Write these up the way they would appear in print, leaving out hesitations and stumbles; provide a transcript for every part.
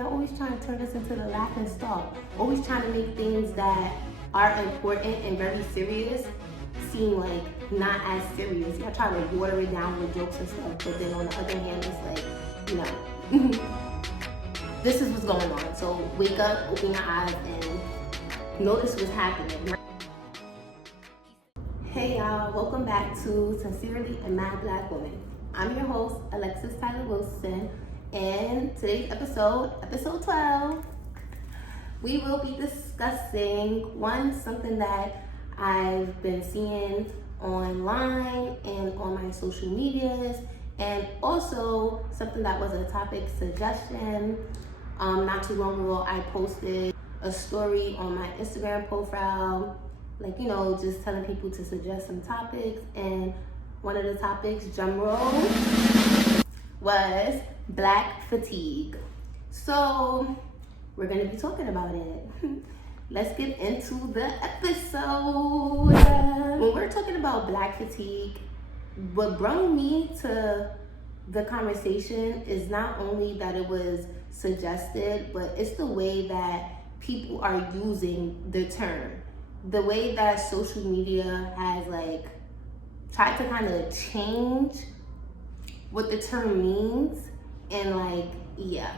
Y'all always trying to turn us into the laughing stock. Always trying to make things that are important and very serious seem like not as serious. Y'all try to water it down with jokes and stuff, but then on the other hand, it's like, you know, this is what's going on. So wake up, open your eyes, and notice what's happening. Hey y'all, welcome back to Sincerely a Mad Black Woman. I'm your host, Alexis Tyler Wilson, and today's episode 12, we will be discussing something that I've been seeing online and on my social medias, and also something that was a topic suggestion. Not too long ago, I posted a story on my Instagram profile, like, you know, just telling people to suggest some topics, and one of the topics, drum roll, was black fatigue. So we're gonna be talking about it. Let's get into the episode. When we're talking about black fatigue, what brought me to the conversation is not only that it was suggested, but it's the way that people are using the term. The way that social media has like tried to kind of change what the term means, and like, yeah,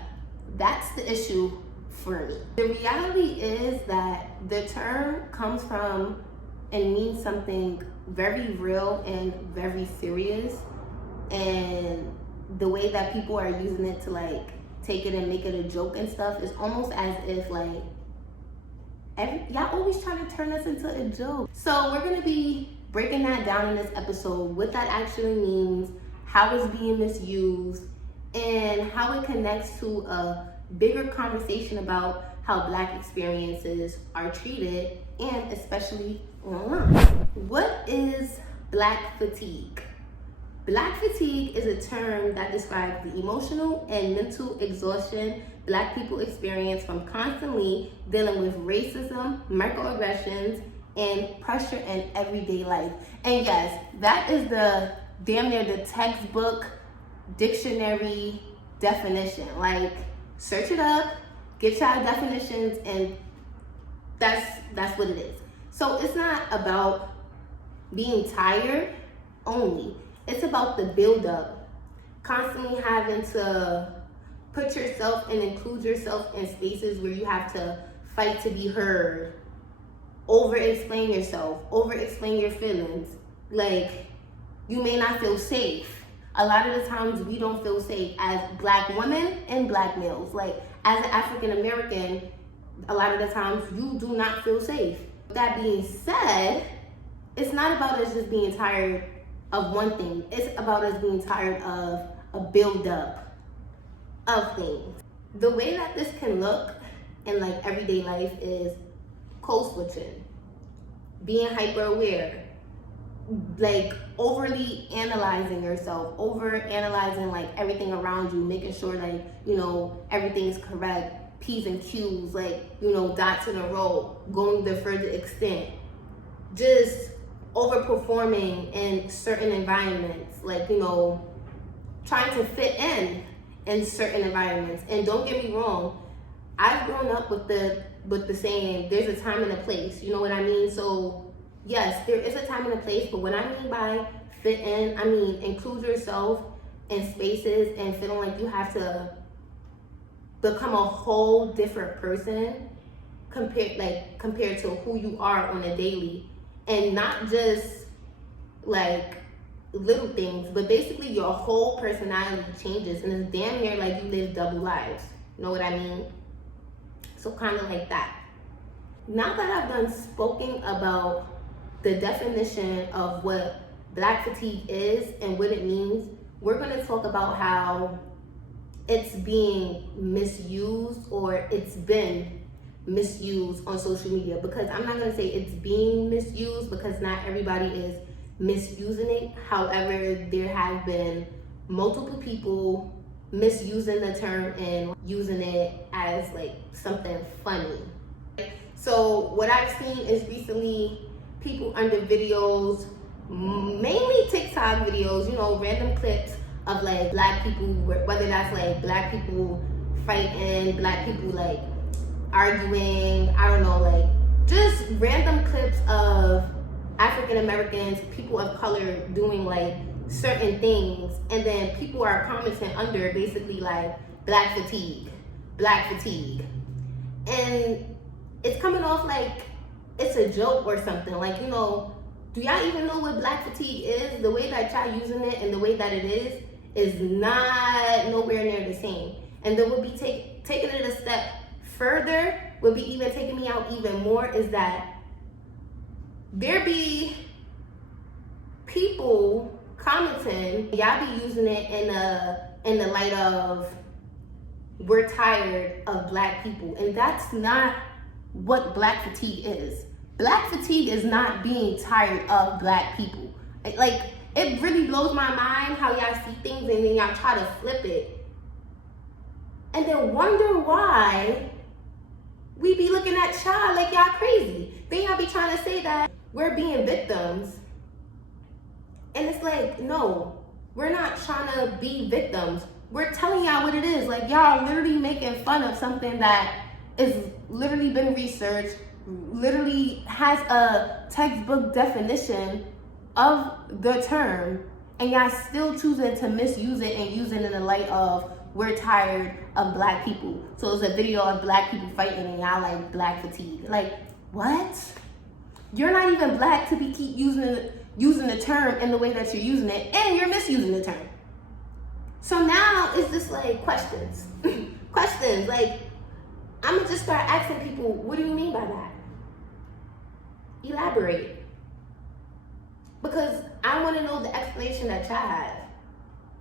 that's the issue for me. The reality is that the term comes from and means something very real and very serious, and the way that people are using it to like take it and make it a joke and stuff is almost as if like y'all always trying to turn us into a joke. So we're gonna be breaking that down in this episode, what that actually means, how it's being misused, and how it connects to a bigger conversation about how black experiences are treated, and especially online. What is black fatigue? Black fatigue is a term that describes the emotional and mental exhaustion black people experience from constantly dealing with racism, microaggressions, and pressure in everyday life. And yes, that is the damn near the textbook dictionary definition. Like, search it up, get y'all definitions, and that's what it is. So it's not about being tired only. It's about the buildup, constantly having to put yourself and include yourself in spaces where you have to fight to be heard, over-explain yourself, over-explain your feelings. Like, you may not feel safe. A lot of the times we don't feel safe as black women and black males. Like, as an African American, a lot of the times you do not feel safe. That being said, it's not about us just being tired of one thing. It's about us being tired of a buildup of things. The way that this can look in like everyday life is code switching, being hyper aware, like overly analyzing yourself, over analyzing like everything around you, making sure like, you know, everything's correct, P's and Q's, like, you know, dots in a row, going the further extent, just overperforming in certain environments, like, you know, trying to fit in certain environments. And don't get me wrong, I've grown up with the saying, there's a time and a place, you know what I mean? So yes, there is a time and a place, but what I mean by fit in, I mean include yourself in spaces and feeling like you have to become a whole different person compared to who you are on a daily, and not just like little things, but basically your whole personality changes, and it's damn near like you live double lives. You know what I mean? So kind of like that. Now that I've done spoken about the definition of what black fatigue is and what it means, we're going to talk about how it's being misused, or it's been misused on social media. Because I'm not going to say it's being misused, because not everybody is misusing it. However, there have been multiple people misusing the term and using it as like something funny. So what I've seen is recently people under videos, mainly TikTok videos, you know, random clips of like black people, whether that's like black people fighting, black people like arguing, I don't know, like just random clips of African Americans, people of color doing like certain things, and then people are commenting under basically like black fatigue, and it's coming off like it's a joke or something. Like, you know, do y'all even know what black fatigue is? The way that y'all using it and the way that it is not nowhere near the same. And then would be taking it a step further, would be even taking me out even more, is that there be people commenting, y'all be using it in the light of we're tired of black people, and that's not what black fatigue is. Black fatigue is not being tired of black people. Like, it really blows my mind how y'all see things and then y'all try to flip it and then wonder why we be looking at y'all like y'all crazy. Then y'all be trying to say that we're being victims, and it's like, no, we're not trying to be victims. We're telling y'all what it is. Like, y'all literally making fun of something that is literally been researched, literally has a textbook definition of the term, and y'all still choosing to misuse it and use it in the light of we're tired of black people. So it's a video of black people fighting and y'all like black fatigue. Like, what? You're not even black to be keep using the term in the way that you're using it, and you're misusing the term. So now it's just like questions. Questions. Like, I'm gonna just start asking people, what do you mean by that? Elaborate. Because I want to know the explanation that y'all have.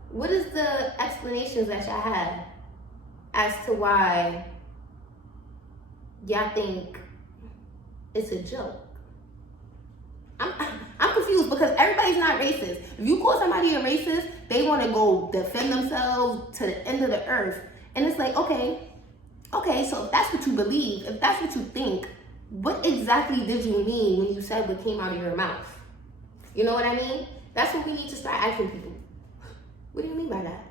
What is the explanations that y'all have as to why y'all think it's a joke? I'm confused because everybody's not racist. If you call somebody a racist, they want to go defend themselves to the end of the earth. And it's like, okay, so if that's what you believe, if that's what you think, what exactly did you mean when you said what came out of your mouth? You know what I mean? That's what we need to start asking people. What do you mean by that?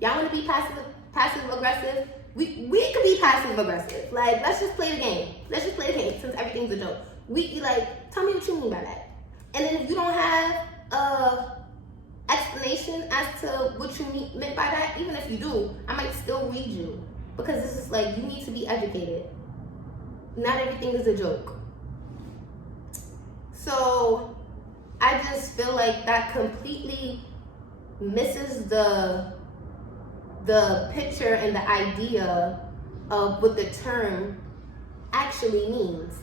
Y'all want to be passive aggressive? We could be passive aggressive. Like, let's just play the game. Let's just play the game since everything's a joke. We like, tell me what you mean by that. And then if you don't have a explanation as to what you meant by that, even if you do, I might still read you, because this is like, you need to be educated. Not everything is a joke. So I just feel like that completely misses the picture and the idea of what the term actually means.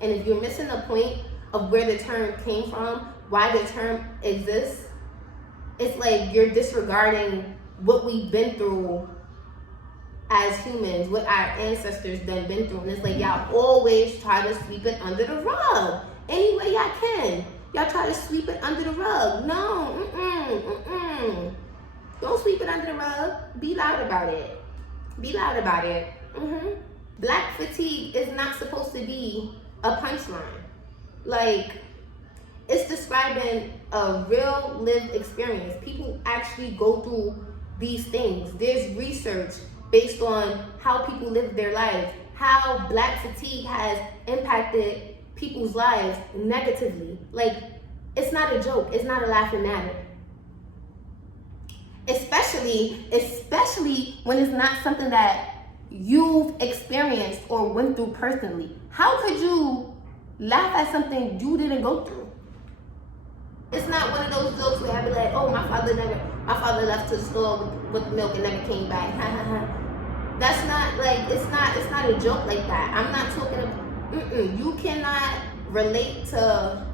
And if you're missing the point of where the term came from, why the term exists, it's like you're disregarding what we've been through as humans, what our ancestors done been through. And it's like, y'all always try to sweep it under the rug any way y'all can. Y'all try to sweep it under the rug. No, don't sweep it under the rug. Be loud about it. Be loud about it. Black fatigue is not supposed to be a punchline. Like, it's describing a real lived experience. People actually go through these things. There's research based on how people live their lives, how black fatigue has impacted people's lives negatively. Like, it's not a joke. It's not a laughing matter. Especially when it's not something that you've experienced or went through personally. How could you laugh at something you didn't go through? It's not one of those jokes where I be like, oh, my father left to the store with the milk and never came back. That's not like, it's not a joke like that. I'm not talking about, you cannot relate to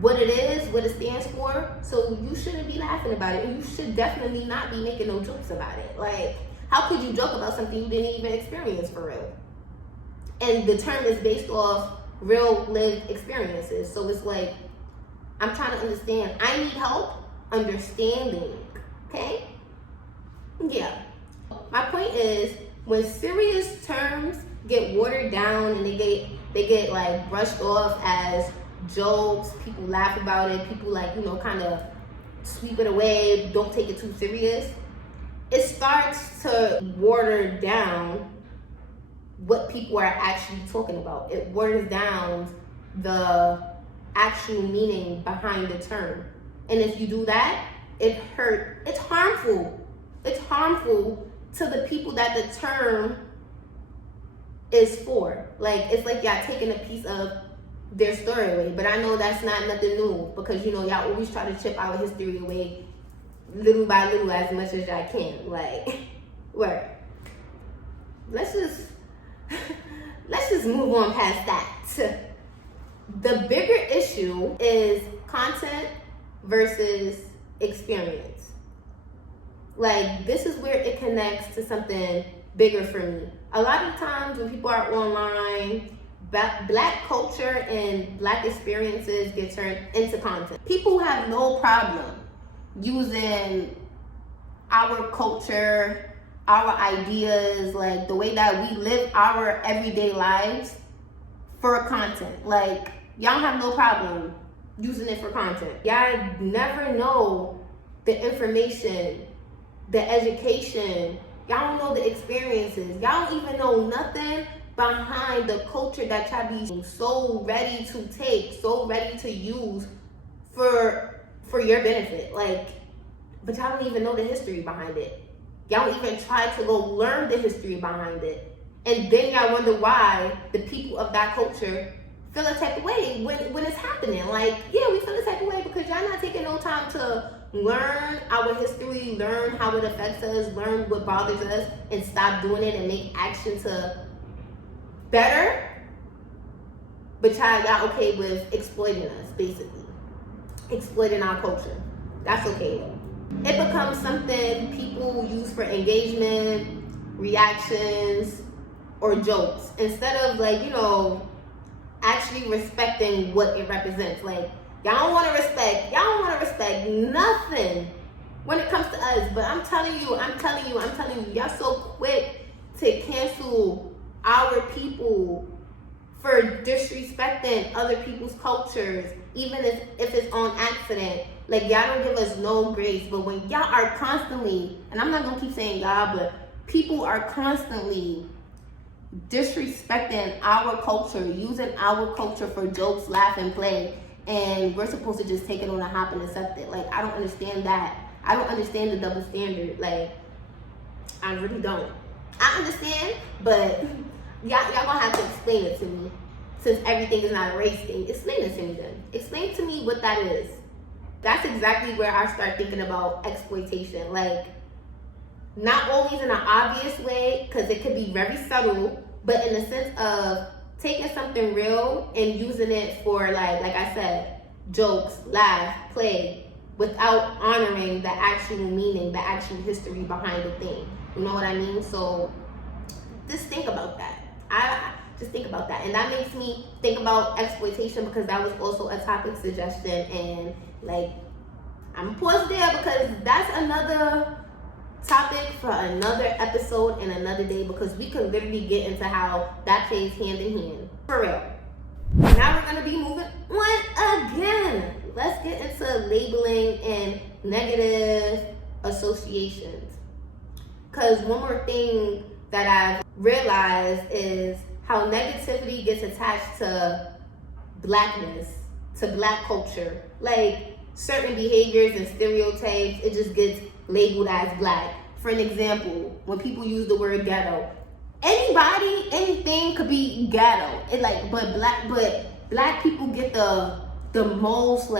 what it is, what it stands for, so you shouldn't be laughing about it, and you should definitely not be making no jokes about it. Like, how could you joke about something you didn't even experience for real? And the term is based off real lived experiences, so it's like, I'm trying to understand. I need help understanding, okay? Yeah. My point is, when serious terms get watered down and they get like brushed off as jokes, people laugh about it, people like, kind of sweep it away, don't take it too serious. it starts to water down what people are actually talking about. It waters down the actual meaning behind the term. And if you do that, it's harmful. It's harmful to the people that the term is for. Like, it's like y'all taking a piece of their story away. But I know that's not nothing new, because y'all always try to chip our history away little by little as much as y'all can. Like, word. Let's just move on past that. The bigger issue is content versus experience. Like, this is where it connects to something bigger for me. A lot of times when people are online, black culture and black experiences get turned into content. People have no problem using our culture, our ideas, like the way that we live our everyday lives for content. Like, y'all have no problem using it for content. Y'all never know the information, the education. Y'all don't know the experiences. Y'all don't even know nothing behind the culture that y'all be so ready to take, so ready to use for your benefit. Like, but y'all don't even know the history behind it. Y'all don't even try to go learn the history behind it. And then y'all wonder why the people of that culture feel a type of way when it's happening. Like, yeah, we feel a type of way because y'all not taking no time to learn our history, learn how it affects us, learn what bothers us, and stop doing it and make action to better. But y'all okay with exploiting us, basically. Exploiting our culture. That's okay though. It becomes something people use for engagement, reactions, or jokes, instead of actually respecting what it represents. Like, y'all don't want to respect nothing when it comes to us. But I'm telling you, y'all so quick to cancel our people for disrespecting other people's cultures, even if it's on accident. Like, y'all don't give us no grace. But when y'all are constantly, and I'm not gonna keep saying y'all, but people are constantly disrespecting our culture, using our culture for jokes, laugh, and play, and we're supposed to just take it on a hop and accept it. Like, I don't understand that. I don't understand the double standard. Like, I really don't. I understand, but y'all gonna have to explain it to me, since everything is not a race thing. Explain it to me then. Explain to me what that is. That's exactly where I start thinking about exploitation. Like, not always in an obvious way, because it could be very subtle, but in the sense of taking something real and using it for, like I said, jokes, laugh, play, without honoring the actual meaning, the actual history behind the thing. You know what I mean? So just think about that. I just think about that. And that makes me think about exploitation, because that was also a topic suggestion. And I'm gonna pause there, because that's another topic for another episode and another day, because we could literally get into how that plays hand in hand. For real. Now we're gonna be moving on again. Let's get into labeling and negative associations. Because one more thing that I've realized is how negativity gets attached to blackness, to black culture. Like, certain behaviors and stereotypes, it just gets labeled as black. For an example, when people use the word ghetto, anybody, anything could be ghetto. But black people get the most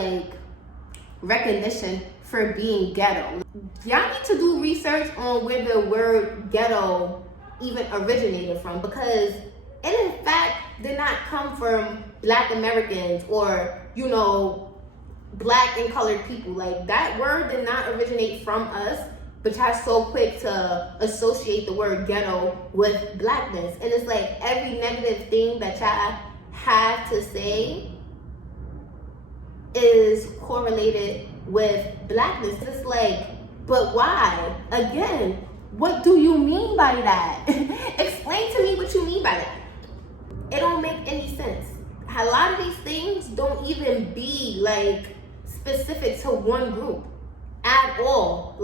recognition for being ghetto. Y'all need to do research on where the word ghetto even originated from, because it in fact did not come from Black Americans or Black and colored people. Like, that word did not originate from us, but y'all so quick to associate the word ghetto with blackness. And it's like every negative thing that y'all have to say is correlated with blackness. It's like, but why? Again, what do you mean by that? Explain to me what you mean by that. It don't make any sense. A lot of these things don't even be specific to one group at all.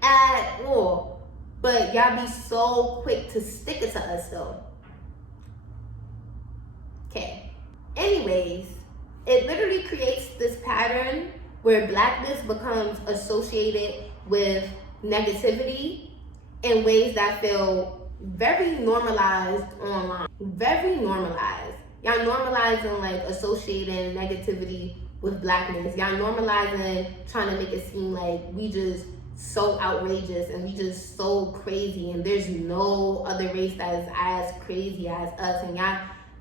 At all. But y'all be so quick to stick it to us though. Okay. Anyways, it literally creates this pattern where blackness becomes associated with negativity in ways that feel very normalized online. Very normalized. Y'all normalizing like associating negativity with blackness. Y'all normalizing trying to make it seem like we just so outrageous and we just so crazy and there's no other race that is as crazy as us, and y'all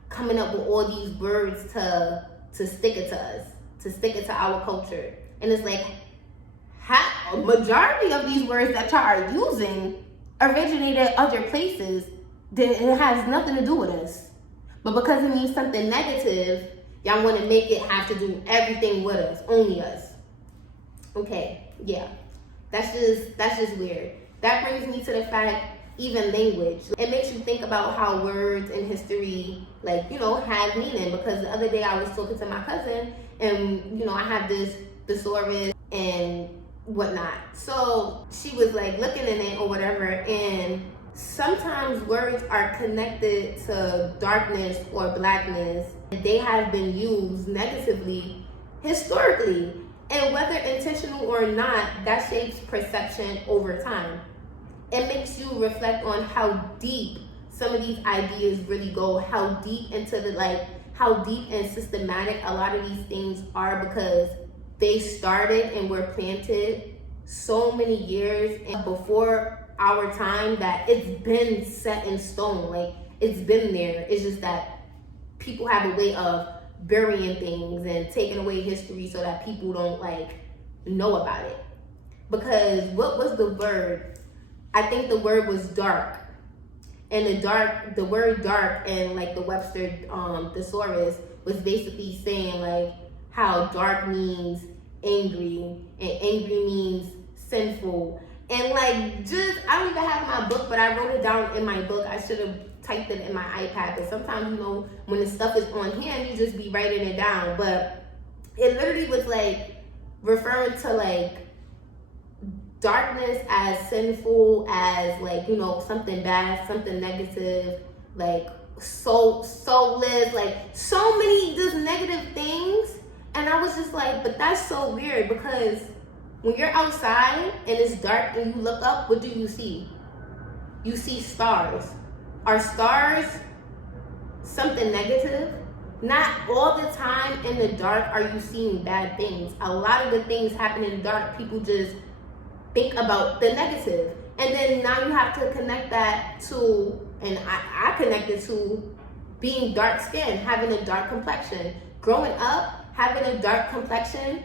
coming up with all these words to stick it to us, to stick it to our culture. And it's like a majority of these words that y'all are using originated other places. It has nothing to do with us. But because it means something negative, y'all want to make it have to do everything with us, only us. Okay, yeah. That's just weird. That brings me to the fact, even language. It makes you think about how words in history, like, you know, have meaning. Because the other day I was talking to my cousin and, you know, I have this thesaurus and whatnot. So she was like looking in it or whatever, and sometimes words are connected to darkness or blackness. They have been used negatively historically. And whether intentional or not, that shapes perception over time. It makes you reflect on how deep some of these ideas really go, how deep into how deep and systematic a lot of these things are, because they started and were planted so many years before our time that it's been set in stone. Like, it's been there. It's just that people have a way of burying things and taking away history so that people don't know about it. Because what was the word? I think the word was dark. And the word dark in the Webster thesaurus was basically saying how dark means angry and angry means sinful. And I don't even have my book, but I wrote it down in my book. I should have typed it in my iPad, but sometimes, you know, when the stuff is on hand, you just be writing it down. But it literally was referring to darkness as sinful, as you know, something bad, something negative, soulless, so many just negative things. And I was just but that's so weird, because when you're outside and it's dark and you look up, what do you see? You see stars. Are stars something negative? Not all the time in the dark are you seeing bad things. A lot of the things happen in the dark, people just think about the negative. And then now you have to connect that to, and I connected to being dark skinned, having a dark complexion. Growing up, having a dark complexion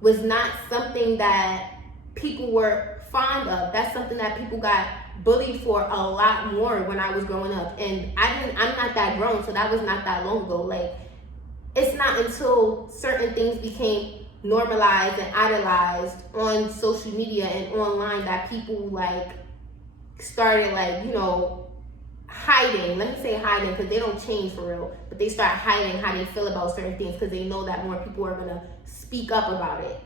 was not something that people were fond of. That's something that people got bullied for a lot more when I was growing up. And I'm not that grown, so that was not that long ago. It's not until certain things became normalized and idolized on social media and online that people started you know, hiding. Let me say hiding, because they don't change for real, but they start hiding how they feel about certain things because they know that more people are gonna speak up about it.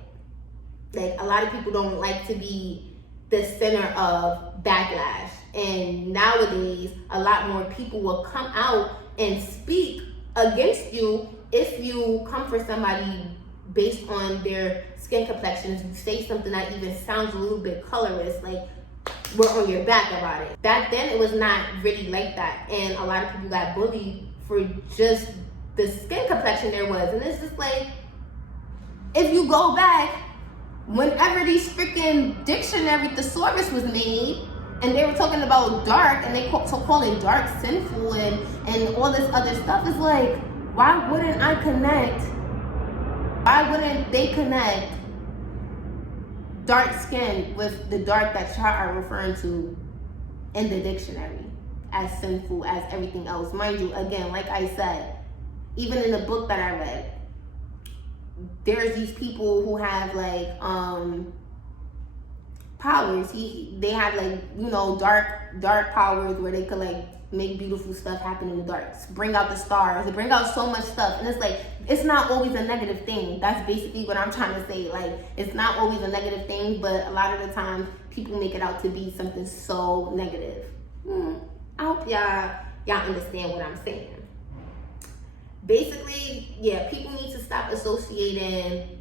A lot of people don't like to be the center of backlash, and nowadays a lot more people will come out and speak against you if you come for somebody based on their skin complexion. If you say something that even sounds a little bit colorless, we're on your back about it. Back then it was not really like that, and a lot of people got bullied for just the skin complexion there was. And it's just if you go back, whenever these freaking dictionary thesaurus was made and they were talking about dark and they calling dark sinful and all this other stuff, it's why wouldn't they connect dark skin with the dark that y'all are referring to in the dictionary as sinful as everything else? Mind you, again, like I said, even in the book that I read, there's these people who have powers. They have you know, dark powers where they could make beautiful stuff happen in the dark, bring out the stars, they bring out so much stuff. And it's it's not always a negative thing. That's basically what I'm trying to say. It's not always a negative thing, but a lot of the times people make it out to be something so negative. I hope y'all understand what I'm saying. Basically, yeah, people need to stop associating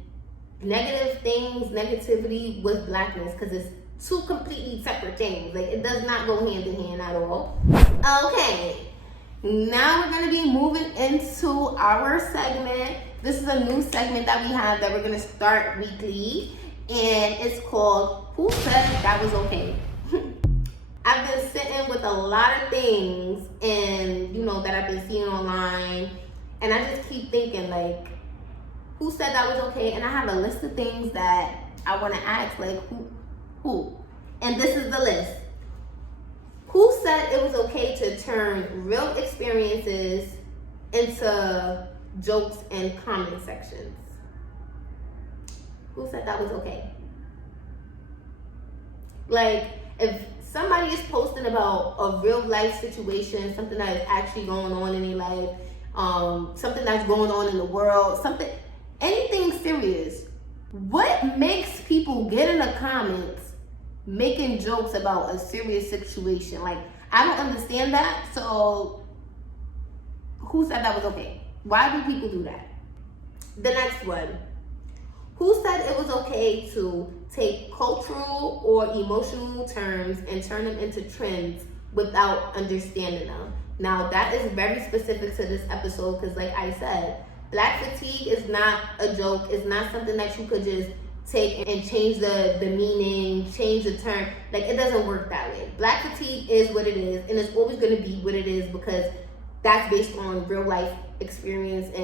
negative things, negativity with blackness, because it's two completely separate things. Like, it does not go hand in hand at all. Okay, now we're going to be moving into our segment. This is a new segment that we have that we're going to start weekly, and it's called Who Said That Was Okay? I've been sitting with a lot of things and that I've been seeing online, and I just keep thinking, like, who said that was okay? And I have a list of things that I want to ask, like, who? And this is the list. Who said it was okay to turn real experiences into jokes and comment sections? Who said that was okay? Like, if somebody is posting about a real life situation, something that is actually going on in their life, something that's going on in the world, anything serious, what makes people get in the comments making jokes about a serious situation? Like, I don't understand that. So who said that was okay? Why do people do that? The next one. Who said it was okay to take cultural or emotional terms and turn them into trends without understanding them? Now, that is very specific to this episode because, like I said, Black fatigue is not a joke. It's not something that you could just take and change the meaning, change the term. Like, it doesn't work that way. Black fatigue is what it is, and it's always going to be what it is because that's based on real life experiences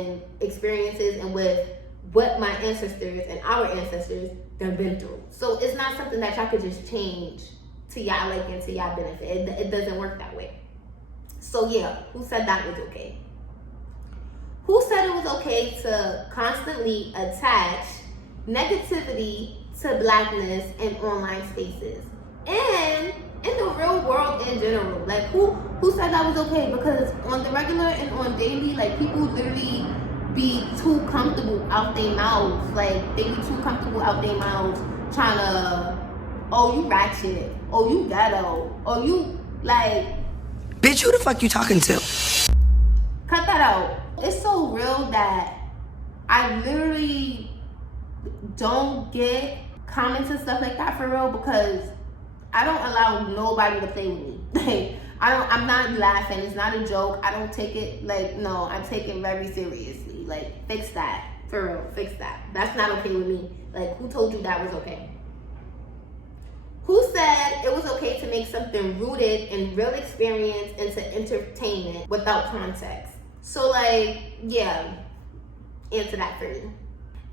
and with what my ancestors and our ancestors have been through. So it's not something that y'all could just change to y'all liking, to y'all benefit. It doesn't work that way. So yeah, who said that was okay? Who said it was okay to constantly attach negativity to blackness in online spaces and in the real world in general? Like, who said that was okay? Because on the regular and on daily, like, people literally be too comfortable out their mouths. Like, they be too comfortable out their mouths trying to, oh, you ratchet, oh, you ghetto, oh, you, like, bitch, who the fuck you talking to? Cut that out. It's so real that I literally don't get comments and stuff like that for real because I don't allow nobody to play with me. Like, I'm not laughing. It's not a joke. I don't take it no, I take it very seriously. Like, fix that. For real, fix that. That's not okay with me. Like, who told you that was okay? Who said it was okay to make something rooted in real experience into entertainment without context? So, like, yeah, answer that for me.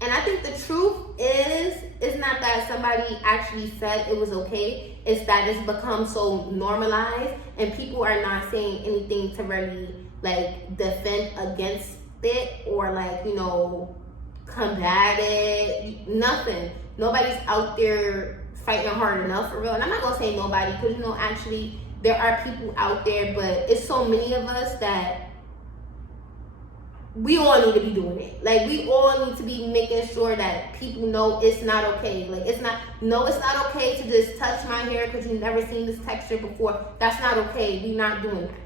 And I think the truth is not that somebody actually said it was okay. It's that it's become so normalized and people are not saying anything to really, like, defend against it or, like, combat it. Nothing. Nobody's out there fighting hard enough for real. And I'm not gonna say nobody because actually there are people out there, but it's so many of us that we all need to be doing it. Like, we all need to be making sure that people know it's not okay. Like, it's not okay to just touch my hair because you've never seen this texture before. That's not okay. We're not doing that.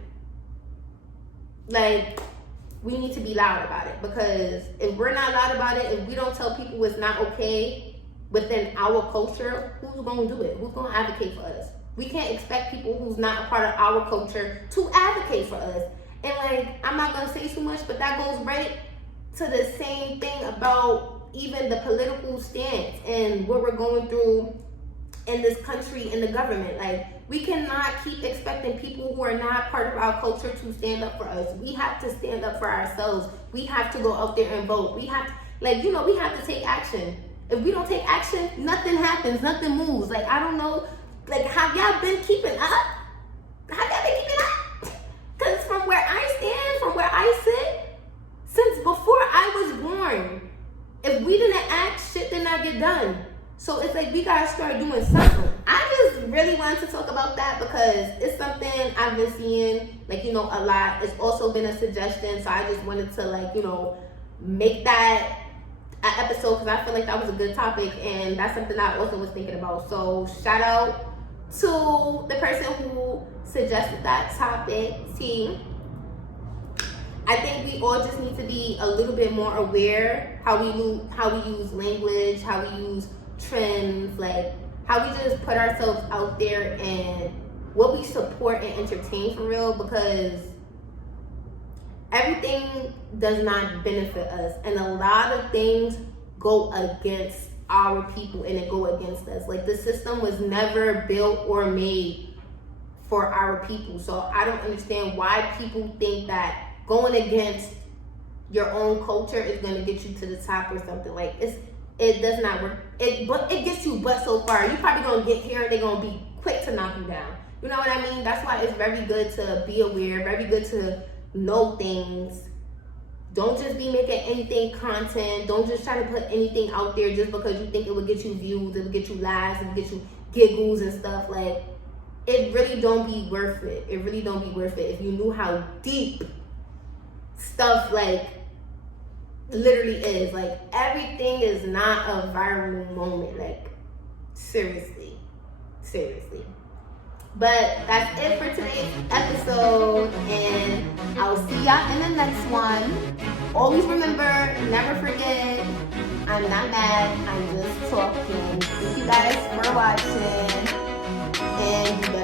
Like, we need to be loud about it because if we're not loud about it, if we don't tell people it's not okay within our culture, who's going to do it? Who's going to advocate for us? We can't expect people who's not a part of our culture to advocate for us. And, like, I'm not going to say too much, but that goes right to the same thing about even the political stance and what we're going through in this country and the government. Like, we cannot keep expecting people who are not part of our culture to stand up for us. We have to stand up for ourselves. We have to go out there and vote. We have to, we have to take action. If we don't take action, nothing happens, nothing moves. Like, I don't know, like, have y'all been keeping up? Have y'all been keeping up? Because from where I stand, from where I sit, since before I was born, if we didn't act, shit did not get done. So it's like we gotta start doing something. I just really wanted to talk about that because it's something I've been seeing, a lot. It's also been a suggestion, so I just wanted to, make that an episode because I feel like that was a good topic, and that's something I also was thinking about. So shout out to the person who suggested that topic. See, I think we all just need to be a little bit more aware how we use language, how we use trends, like how we just put ourselves out there and what we support and entertain for real, because everything does not benefit us, and a lot of things go against our people and it go against us. Like, the system was never built or made for our people. So I don't understand why people think that going against your own culture is going to get you to the top or something. Like, it does not work. It gets you but so far. You probably going to get here and they're going to be quick to knock you down. You know what I mean? That's why it's very good to be aware, very good to know things. Don't just be making anything content. Don't just try to put anything out there just because you think it will get you views, it will get you laughs, it will get you giggles and stuff. Like, it really don't be worth it. It really don't be worth it if you knew how deep stuff like literally is. Like, everything is not a viral moment. Like, seriously. But that's it for today's episode, and I'll see y'all in the next one. Always remember, never forget, I'm not mad, I'm just talking. Thank you guys for watching, and you